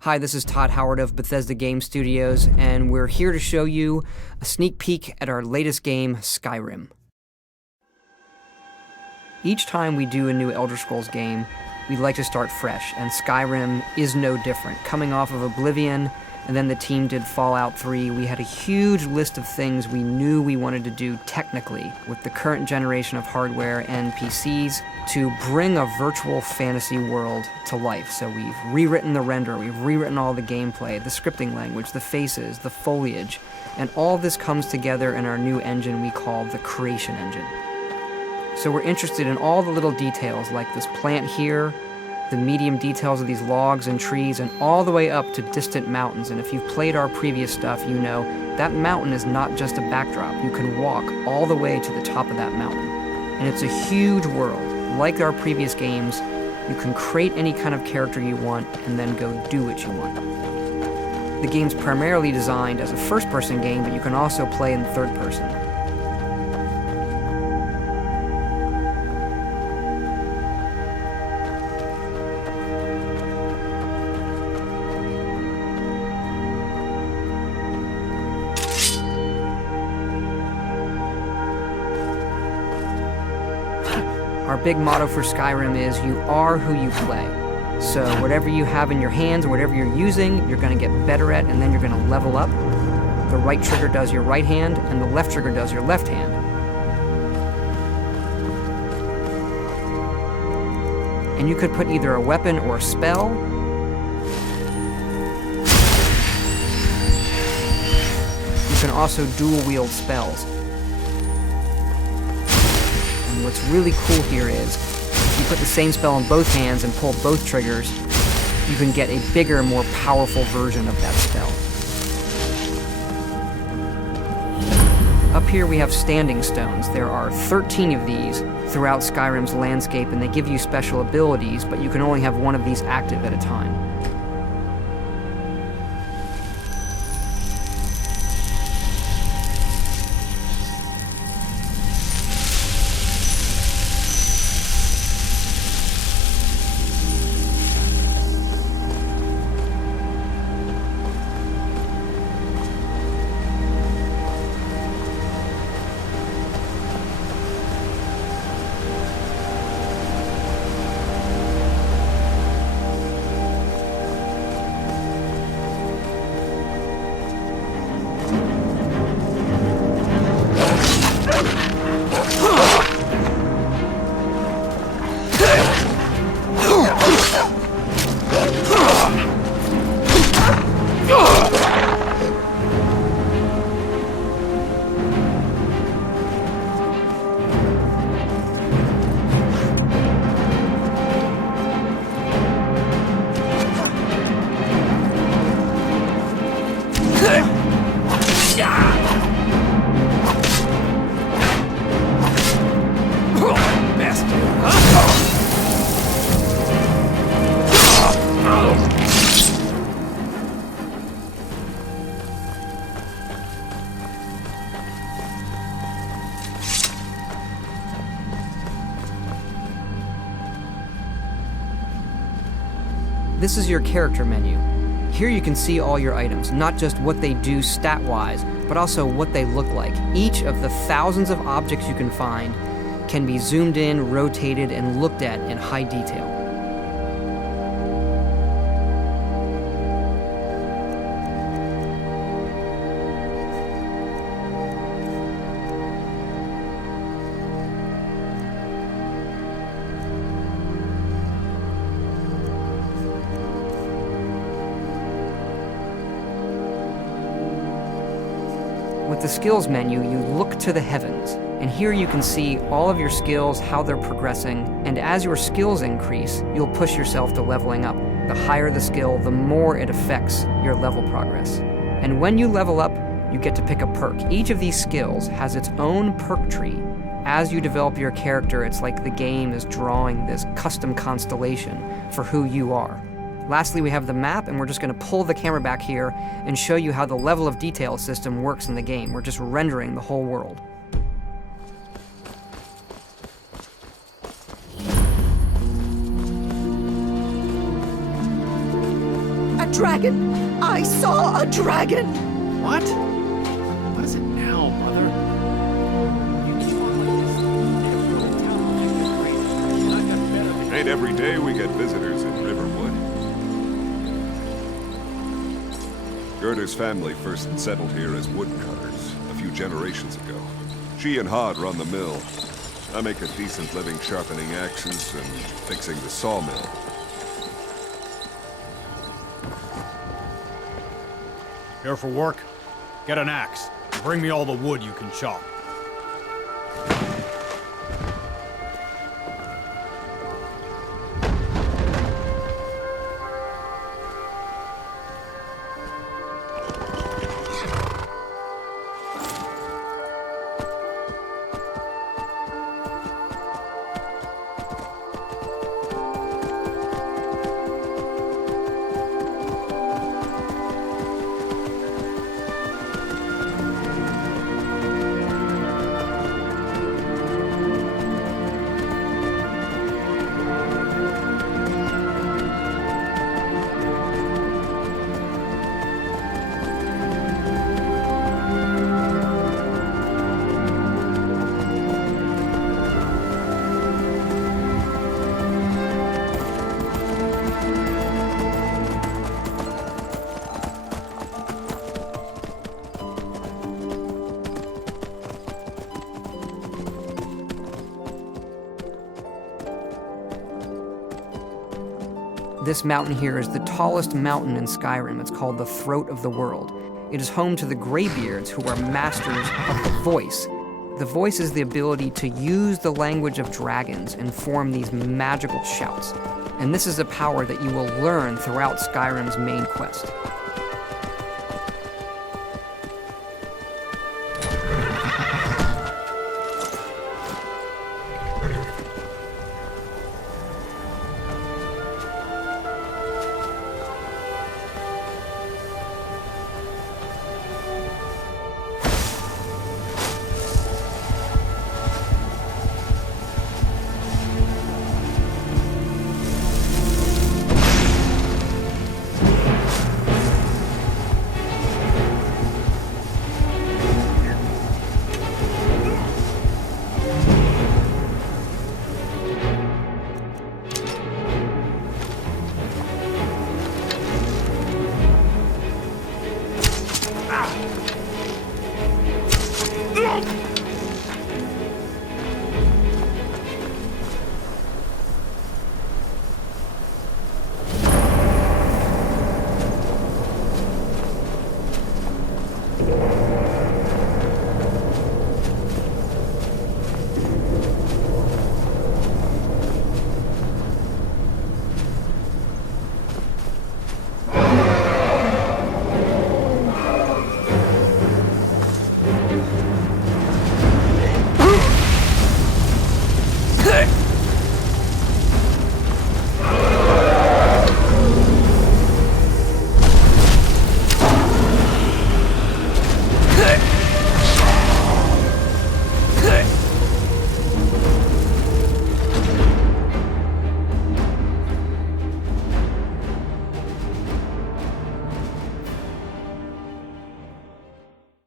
Hi, this is Todd Howard of Bethesda Game Studios, and we're here to show you a sneak peek at our latest game, Skyrim. Each time we do a new Elder Scrolls game, we'd like to start fresh, and Skyrim is no different. Coming off of Oblivion, and then the team did Fallout 3, we had a huge list of things we knew we wanted to do technically with the current generation of hardware and PCs to bring a virtual fantasy world to life. So we've rewritten the render, we've rewritten all the gameplay, the scripting language, the faces, the foliage, and all this comes together in our new engine we call the Creation Engine. So we're interested in all the little details like this plant here, the medium details of these logs and trees, and all the way up to distant mountains. And if you've played our previous stuff, you know that mountain is not just a backdrop. You can walk all the way to the top of that mountain. And it's a huge world. Like our previous games, you can create any kind of character you want and then go do what you want. The game's primarily designed as a first-person game, but you can also play in third person. Our big motto for Skyrim is, you are who you play. So whatever you have in your hands, or whatever you're using, you're going to get better at, and then you're going to level up. The right trigger does your right hand, and the left trigger does your left hand. And you could put either a weapon or a spell. You can also dual wield spells. What's really cool here is, if you put the same spell in both hands and pull both triggers, you can get a bigger, more powerful version of that spell. Up here we have standing stones. There are 13 of these throughout Skyrim's landscape, and they give you special abilities, but you can only have one of these active at a time. This is your character menu. Here you can see all your items, not just what they do stat-wise, but also what they look like. Each of the thousands of objects you can find can be zoomed in, rotated, and looked at in high detail. With the skills menu, you look to the heavens, and here you can see all of your skills, how they're progressing, and as your skills increase, you'll push yourself to leveling up. The higher the skill, the more it affects your level progress. And when you level up, you get to pick a perk. Each of these skills has its own perk tree. As you develop your character, it's like the game is drawing this custom constellation for who you are. Lastly, we have the map, and we're just going to pull the camera back here and show you how the level of detail system works in the game. We're just rendering the whole world. A dragon! I saw a dragon! What? What is it now, brother? You keep on like this, it'll really tell me you're crazy. And I got better than Ain't every day we get visitors in Riverwood. Gerder's family first settled here as woodcutters a few generations ago. She and Hod run the mill. I make a decent living sharpening axes and fixing the sawmill. Here for work? Get an axe. Bring me all the wood you can chop. This mountain here is the tallest mountain in Skyrim. It's called the Throat of the World. It is home to the Greybeards, who are masters of the voice. The voice is the ability to use the language of dragons and form these magical shouts. And this is a power that you will learn throughout Skyrim's main quest.